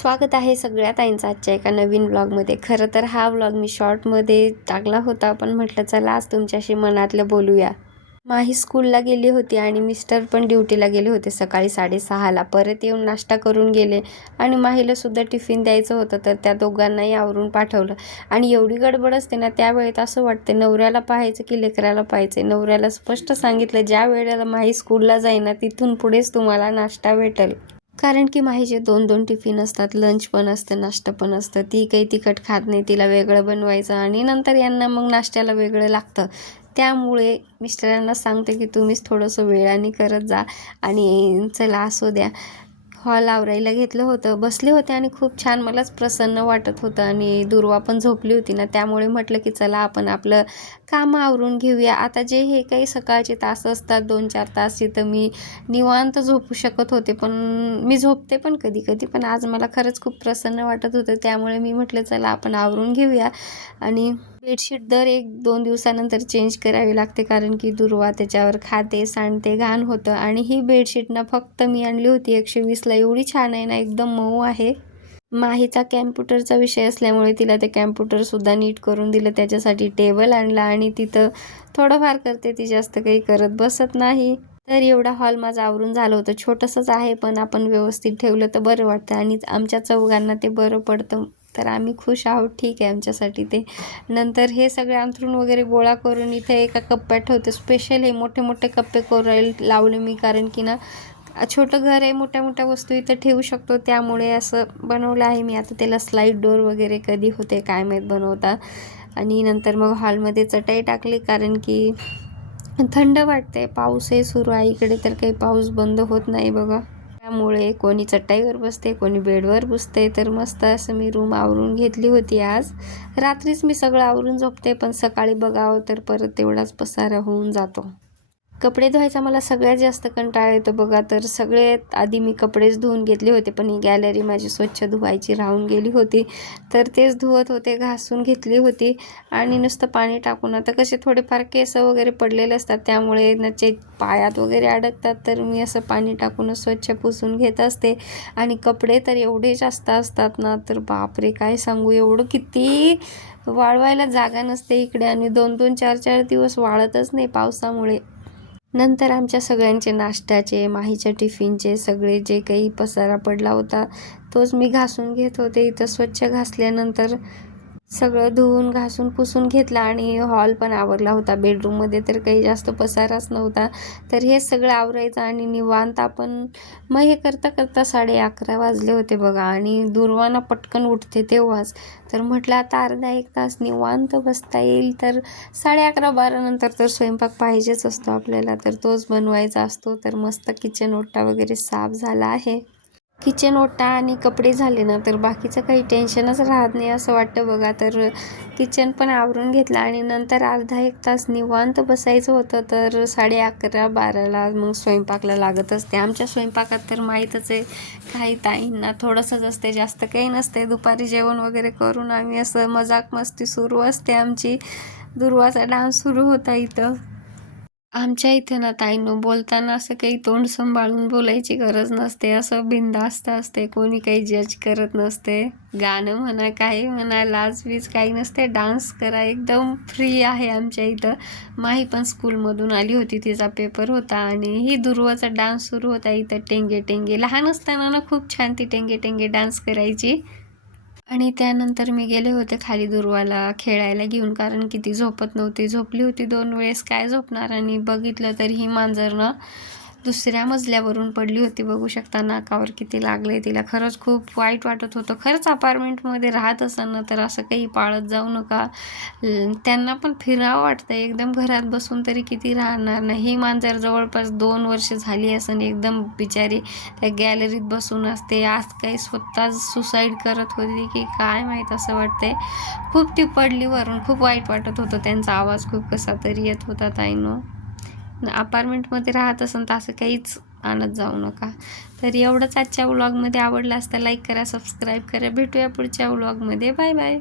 स्वागत आहे सगळ्या ताईंचा आजच्या एका नवीन व्लॉगमध्ये खरं तर हा व्लॉग मी शॉर्टमध्ये टाकला होता पण म्हटलं चला आज तुमच्याशी मनातलं बोलूया. माही स्कूलला गेली होती आणि मिस्टर पण ड्युटीला गेले होते सकाळी साडेसहाला. परत येऊन नाश्ता करून गेले आणि माहीलासुद्धा टिफिन द्यायचं होतं तर त्या दोघांनाही आवरून पाठवलं. आणि एवढी गडबड असते ना त्यावेळेत असं वाटते नवऱ्याला पाहायचं की लेकराला पाहायचं? नवऱ्याला स्पष्ट सांगितलं ज्या वेळेला माही स्कूलला जाईना तिथून पुढेच तुम्हाला नाश्ता भेटेल. कारण की माहीचे दोन दोन टिफिन असतात लंच पण असतं नाश्ता पण असतं ती काही तिखट खात नाही तिला वेगळं बनवायचं आणि नंतर यांना मग नाश्त्याला वेगळं लागतं. त्यामुळे मिस्टरांना सांगते की तुम्हीच थोडंसं वेळाने करत जा आणि चला असू द्या. हॉल आवरायला घेतलं होतं. बसले होते आणि खूप छान मलाच प्रसन्न वाटत होतं. आणि दुर्वा पण झोपली होती ना त्यामुळे म्हटलं की चला आपण आपलं काम आवरून घेऊया. आता जे हे काही सकाळचे तास असतात दोन चार तास तिथं मी निवांत झोपू शकत होते. पण मी झोपते पण कधी कधी पण आज मला खरंच खूप प्रसन्न वाटत होतं. त्यामुळे मी म्हटलं चला आपण आवरून घेऊया. आणि बेडशीट दर एक दोन दिवसानंतर चेंज करावी लागते कारण की दुर्वा त्याच्यावर खाते सांडते घाण होतं. आणि ही बेडशीट ना फक्त मी आणली होती एकशे वीसला एवढी छान आहे ना एकदम मऊ आहे. माहीचा कॅम्प्युटरचा विषय असल्यामुळे तिला ते कॅम्प्युटरसुद्धा नीट करून दिलं. त्याच्यासाठी टेबल आणला आणि तिथं थोडंफार करते ती जास्त काही करत बसत नाही. तर एवढा हॉल माझा आवरून झालं होतं. छोटंसंच आहे पण आपण व्यवस्थित ठेवलं तर बरं वाटतं. आणि आमच्या चौघांना ते बरं पडतं. तर आम्ही खुश आहोत. ठीक आहे आमच्यासाठी ते. नंतर हे सगळे अंथरूण वगैरे गोळा करून इथे एका कप्प्यात ठेवते. स्पेशल हे मोठे मोठे कप्पे करायला लावले मी कारण की ना छोटं घर आहे मोठ्या मोठ्या वस्तू इथं ठेवू शकतो. त्यामुळे असं बनवलं आहे मी. आता त्याला स्लाईड डोर वगैरे कधी होते काय माहीत बनवता. आणि नंतर मग हॉलमध्ये चटई टाकली कारण की थंड वाटते पाऊस आहे सुरू आहे. इकडे तर काही पाऊस बंद होत नाही बघा. त्यामुळे कोणी चटाईवर बसते कोणी बेडवर बसते. तर मस्त असं मी रूम आवरून घेतली होती आज. रात्रीच मी सगळं आवरून झोपते पण सकाळी बघावं तर परत तेवढाच पसारा होऊन जातो. कपडे धुवायचा मला सगळ्यात जास्त कंटाळा येतो बघा. तर सगळ्यात आधी मी कपडेच धुवून घेतले होते पण ही गॅलरी माझी स्वच्छ धुवायची राहून गेली होती. तर तेच धुवत होते घासून घेतली होती आणि नुसतं पाणी टाकून. आता कसे थोडेफार केस वगैरे पडलेले असतात त्यामुळे नचे पायात वगैरे अडकतात. तर मी असं पाणी टाकूनच स्वच्छ पुसून घेत असते. आणि कपडे तर एवढे जास्त असतात ना तर बापरे काय सांगू? एवढं किती वाळवायला जागा नसते इकडे. आणि दोन दोन चार चार दिवस वाळतच नाही पावसामुळे. नंतर आमच्या सगळ्यांचे नाश्त्याचे माहीच्या टिफिनचे सगळे जे काही पसारा पडला होता तोच मी घासून घेत होते. इथं स्वच्छ घासल्यानंतर सगळं धुवून घासून पुसून घेतला आणि हॉल पण आवरला होता. बेडरूममध्ये तर काही जास्त पसाराच नव्हता. तर हे सगळं आवरायचं आणि निवांत आपण मग हे करता करता साडे अकरा वाजले होते बघा आणि दुर्वाना पटकन उठते तेव्हाच. तर म्हटलं आता अर्धा एक तास निवांत बसता येईल तर साडे अकरा बारानंतर तर स्वयंपाक पाहिजेच असतो आपल्याला. तर तोच बनवायचा असतो. तर मस्त किचन ओटा वगैरे साफ झाला आहे. किचन ओटा आणि कपडे झाले ना तर बाकीचं काही टेन्शनच राहत नाही असं वाटतं बघा. तर किचन पण आवरून घेतलं आणि नंतर अर्धा एक तास निवांत बसायचं होतं. तर साडे अकरा बाराला मग स्वयंपाकला लागत असते. आमच्या स्वयंपाकात तर माहीतच आहे काही ताईंना थोडंसंच असते जास्त काही नसते. दुपारी जेवण वगैरे करून आम्ही असं मजाक मस्ती सुरू असते आमची. दुर्वाचा डान्स सुरू होता इथं. आमच्या इथे ना ताईंनो बोलताना असं काही तोंड सांभाळून बोलायची गरज नसते. असं बिंदास्त असते. कोणी काही जज करत नसते. गाणं म्हणा काही म्हणा लाजवीज काही नसते. डान्स करा. एकदम फ्री आहे आमच्या इथं. माही पण स्कूलमधून आली होती. तिचा पेपर होता आणि ही दुर्वाचा डान्स सुरू होता. इथं टेंगे टेंगे लहान असताना ना खूप छान ती टेंगे टेंगे डान्स करायची. आणि त्यानंतर मी गेले होते खाली दुर्वाला खेळायला घेऊन कारण की ती झोपत नव्हती. झोपली होती दोन वेळेस काय झोपणार? आणि बघितलं तर ही मांजरनं दुसऱ्या मजल्यावरून पडली होती. बघू शकता नाकावर किती लागले तिला. खरंच खूप वाईट वाटत होतं. खरंच अपार्टमेंटमध्ये राहत असताना तर असं काही पाळत जाऊ नका. त्यांना पण फिरावं वाटतं एकदम घरात बसून तरी किती राहणार नाही. ही मांजर जवळपास दोन वर्ष झाली असं एकदम बिचारी त्या गॅलरीत बसून असते. आज काही स्वतः सुसाईड करत होती की काय माहीत असं वाटतंय. खूप ती पडली वरून. खूप वाईट वाटत होतं. त्यांचा आवाज खूप कसा तरी येत होता ताईनो. अपार्टमेंटमध्ये राहत असेल तर असं काहीच आणत जाऊ नका. तर एवढंच आजच्या व्लॉगमध्ये आवडलं असतं लाईक करा सबस्क्राईब करा. भेटूया पुढच्या व्लॉगमध्ये बाय बाय